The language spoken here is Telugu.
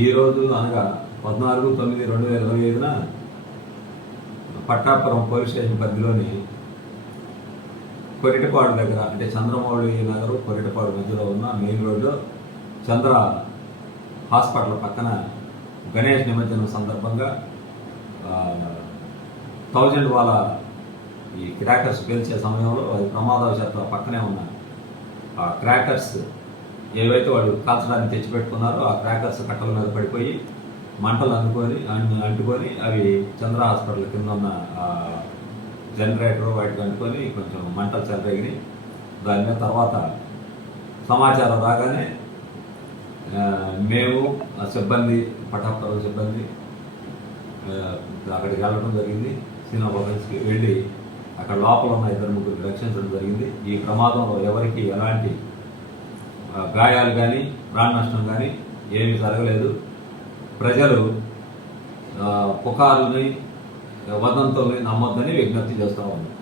ఈరోజు అనగా పద్నాలుగు తొమ్మిది రెండు వేల ఇరవై ఐదున పట్టాపురం పోలీస్ స్టేషన్ పరిధిలోని కొరిటపాడు దగ్గర అంటే చంద్రమౌళి నగరు కొరిటపాడు మధ్యలో ఉన్న మెయిన్ రోడ్డు చంద్ర హాస్పిటల్ పక్కన గణేష్ నిమజ్జనం సందర్భంగా థౌజండ్ వాళ్ళ ఈ క్రాకర్స్ పేల్చే సమయంలో అది ప్రమాదవశాత్తు పక్కనే ఉన్న ఆ క్రాకర్స్ ఏవైతే వాళ్ళు కాల్చడానికి తెచ్చిపెట్టుకున్నారో ఆ క్రాకర్స్ కట్టల మీద పడిపోయి మంటలు అందుకొని అంటుకొని అవి చంద్ర హాస్పిటల్ కింద ఉన్న జనరేటర్ వాటికి అంటుకొని కొంచెం మంటలు చెలరేగినాయి. దాని మీద తర్వాత సమాచారం రాగానే మేము సిబ్బంది పటాపురం సిబ్బంది అక్కడికి వెళ్ళడం జరిగింది. సినిమా భవన్స్కి వెళ్ళి అక్కడ లోపల ఉన్న ఇద్దరు ముగ్గురు రక్షించడం జరిగింది. ఈ ప్రమాదంలో ఎవరికి ఎలాంటి గాయాలు కానీ ప్రాణ నష్టం కానీ ఏమీ జరగలేదు. ప్రజలు పుకారుని వదంతుల్ని నమ్మొద్దని విజ్ఞప్తి చేస్తూ ఉన్నారు